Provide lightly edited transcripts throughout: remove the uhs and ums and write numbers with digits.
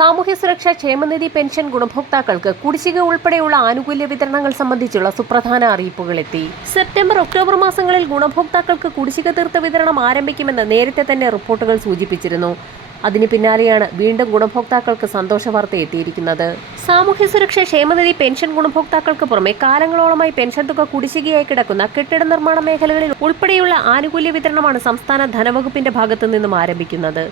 സാമൂഹ്യ സുരക്ഷാ ക്ഷേമനിധി പെൻഷൻ ഗുണഭോക്താക്കൾക്ക് കുടിശ്ശിക ഉൾപ്പെടെയുള്ള ആനുകൂല്യ വിതരണങ്ങൾ സംബന്ധിച്ചുള്ള സുപ്രധാന അറിയിപ്പുകളെത്തി. സെപ്റ്റംബർ, ഒക്ടോബർ മാസങ്ങളിൽ ഗുണഭോക്താക്കൾക്ക് കുടിശ്ശിക തീർത്ത വിതരണം ആരംഭിക്കുമെന്ന് നേരത്തെ തന്നെ റിപ്പോർട്ടുകൾ സൂചിപ്പിച്ചിരുന്നു. അതിന് പിന്നാലെയാണ് വീണ്ടും ഗുണഭോക്താക്കൾക്ക് സന്തോഷ വാർത്ത എത്തിയിരിക്കുന്നത്. സാമൂഹ്യ സുരക്ഷാ ക്ഷേമനിധി പെൻഷൻ ഗുണഭോക്താക്കൾക്ക് പുറമെ കാലങ്ങളോളമായി പെൻഷൻ തുക കുടിശ്ശികയായി കിടക്കുന്ന കെട്ടിട നിർമ്മാണ മേഖലകളിൽ ഉൾപ്പെടെയുള്ള ആനുകൂല്യ വിതരണമാണ് സംസ്ഥാന ധനവകുപ്പിന്റെ ഭാഗത്തു നിന്നും ആരംഭിക്കുന്നത്.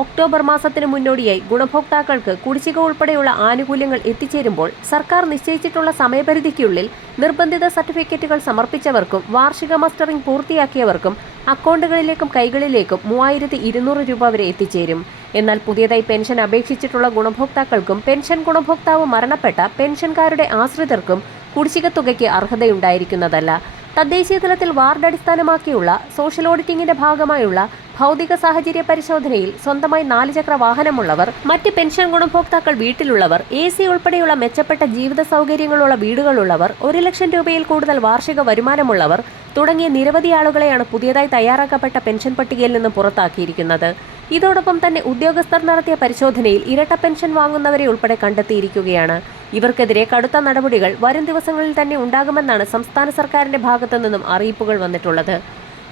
ഒക്ടോബർ മാസത്തിന് മുന്നോടിയായി ഗുണഭോക്താക്കൾക്ക് കുടിശ്ശിക ഉൾപ്പെടെയുള്ള ആനുകൂല്യങ്ങൾ എത്തിച്ചേരുമ്പോൾ സർക്കാർ നിശ്ചയിച്ചിട്ടുള്ള സമയപരിധിക്കുള്ളിൽ നിർബന്ധിത സർട്ടിഫിക്കറ്റുകൾ സമർപ്പിച്ചവർക്കും വാർഷിക മസ്റ്ററിംഗ് പൂർത്തിയാക്കിയവർക്കും അക്കൗണ്ടുകളിലേക്കും കൈകളിലേക്കും 3200 രൂപ വരെ എത്തിച്ചേരും. എന്നാൽ പുതിയതായി പെൻഷൻ അപേക്ഷിച്ചിട്ടുള്ള ഗുണഭോക്താക്കൾക്കും പെൻഷൻ ഗുണഭോക്താവ് മരണപ്പെട്ട പെൻഷൻകാരുടെ ആശ്രിതർക്കും കുടിശ്ശിക തുകയ്ക്ക് അർഹതയുണ്ടായിരിക്കുന്നതല്ല. തദ്ദേശീയ തലത്തിൽ വാർഡ് അടിസ്ഥാനമാക്കിയുള്ള സോഷ്യൽ ഓഡിറ്റിംഗിന്റെ ഭാഗമായുള്ള ഭൗതിക സാഹചര്യ പരിശോധനയിൽ സ്വന്തമായി 4 ചക്ര വാഹനമുള്ളവർ, മറ്റ് പെൻഷൻ ഗുണഭോക്താക്കൾ വീട്ടിലുള്ളവർ, AC ഉൾപ്പെടെയുള്ള മെച്ചപ്പെട്ട ജീവിത സൗകര്യങ്ങളുള്ള വീടുകളുള്ളവർ, 1 ലക്ഷം രൂപയിൽ കൂടുതൽ വാർഷിക വരുമാനമുള്ളവർ തുടങ്ങിയ നിരവധി ആളുകളെയാണ് പുതിയതായി തയ്യാറാക്കപ്പെട്ട പെൻഷൻ പട്ടികയിൽ നിന്ന് പുറത്താക്കിയിരിക്കുന്നത്. ഇതോടൊപ്പം തന്നെ ഉദ്യോഗസ്ഥർ നടത്തിയ പരിശോധനയിൽ ഇരട്ട പെൻഷൻ വാങ്ങുന്നവരെ ഉൾപ്പെടെ കണ്ടെത്തിയിരിക്കുകയാണ്. ഇവർക്കെതിരെ കടുത്ത നടപടികൾ വരും ദിവസങ്ങളിൽ തന്നെ ഉണ്ടാകുമെന്നാണ് സംസ്ഥാന സർക്കാരിന്റെ ഭാഗത്തു നിന്നും അറിയിപ്പുകൾ വന്നിട്ടുള്ളത്.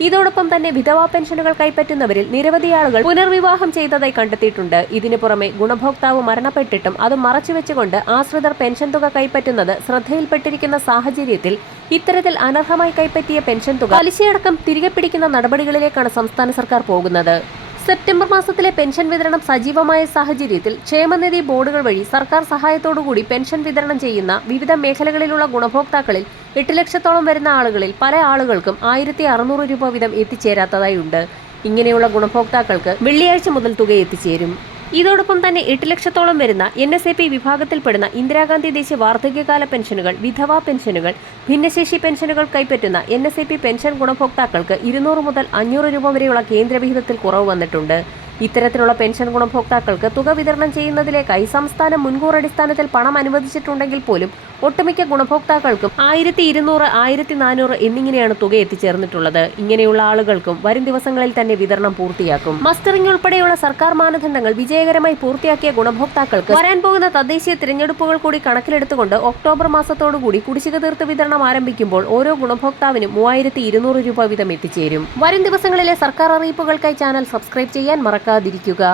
ഇതോടൊപ്പം തന്നെ വിധവാ പെൻഷനുകൾ കൈപ്പറ്റുന്നവരിൽ നിരവധി ആളുകൾ പുനർവിവാഹം ചെയ്തതായി കണ്ടെത്തിയിട്ടുണ്ട്. ഇതിനു പുറമെ ഗുണഭോക്താവ് മരണപ്പെട്ടിട്ടും അത് മറച്ചുവെച്ചുകൊണ്ട് ആശ്രിതർ പെൻഷൻ തുക കൈപ്പറ്റുന്നത് ശ്രദ്ധയിൽപ്പെട്ടിരിക്കുന്ന സാഹചര്യത്തിൽ ഇത്തരത്തിൽ അനർഹമായി കൈപ്പറ്റിയ പെൻഷൻ തുക പലിശയടക്കം തിരികെ പിടിക്കുന്ന നടപടികളിലേക്കാണ് സംസ്ഥാന സർക്കാർ പോകുന്നത്. സെപ്റ്റംബർ മാസത്തിലെ പെൻഷൻ വിതരണം സജീവമായ സാഹചര്യത്തിൽ ക്ഷേമനിധി ബോർഡുകൾ വഴി സർക്കാർ സഹായത്തോടുകൂടി പെൻഷൻ വിതരണം ചെയ്യുന്ന വിവിധ മേഖലകളിലുള്ള ഗുണഭോക്താക്കളിൽ 8 ലക്ഷത്തോളം വരുന്ന ആളുകളിൽ പല ആളുകൾക്കും 1600 രൂപ വീതം എത്തിച്ചേരാത്തതായുണ്ട്. ഇങ്ങനെയുള്ള ഗുണഭോക്താക്കൾക്ക് വെള്ളിയാഴ്ച മുതൽ തുക എത്തിച്ചേരും. ഇതോടൊപ്പം തന്നെ 8 ലക്ഷത്തോളം വരുന്ന NSAP വിഭാഗത്തിൽപ്പെടുന്ന ഇന്ദിരാഗാന്ധി ദേശീയ വാർദ്ധക്യകാല പെൻഷനുകൾ, വിധവാ പെൻഷനുകൾ, ഭിന്നശേഷി പെൻഷനുകൾ കൈപ്പറ്റുന്ന NSAP പെൻഷൻ ഗുണഭോക്താക്കൾക്ക് 200 മുതൽ 500 രൂപ വരെയുള്ള കേന്ദ്രവിഹിതത്തിൽ കുറവ് വന്നിട്ടുണ്ട്. ഇത്തരത്തിലുള്ള പെൻഷൻ ഗുണഭോക്താക്കൾക്ക് തുക വിതരണം ചെയ്യുന്നതിലേക്കായി സംസ്ഥാനം മുൻകൂർ അടിസ്ഥാനത്തിൽ പണം അനുവദിച്ചിട്ടുണ്ടെങ്കിൽ പോലും ഒട്ടുമിക്ക ഗുണഭോക്താക്കൾക്കും 1200, 1400 എന്നിങ്ങനെയാണ് തുക എത്തിച്ചേർന്നിട്ടുള്ളത്. ഇങ്ങനെയുള്ള ആളുകൾക്കും വരും ദിവസങ്ങളിൽ തന്നെ വിതരണം പൂർത്തിയാക്കും. മസ്റ്ററിംഗ് ഉൾപ്പെടെയുള്ള സർക്കാർ മാനദണ്ഡങ്ങൾ വിജയകരമായി പൂർത്തിയാക്കിയ ഗുണഭോക്താക്കൾക്ക് വരാൻ പോകുന്ന തദ്ദേശീയ തിരഞ്ഞെടുപ്പുകൾ കൂടി കണക്കിലെടുത്തുകൊണ്ട് ഒക്ടോബർ മാസത്തോടുകൂടി കുടിശ്ശിക തീർത്ത് വിതരണം ആരംഭിക്കുമ്പോൾ ഓരോ ഗുണഭോക്താവിനും 3200 രൂപ വീതം എത്തിച്ചേരും. വരും ദിവസങ്ങളിലെ സർക്കാർ അറിയിപ്പുകൾക്കായി ചാനൽ സബ്സ്ക്രൈബ് ചെയ്യാൻ മറക്കാതിരിക്കുക.